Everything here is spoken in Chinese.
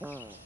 嗯。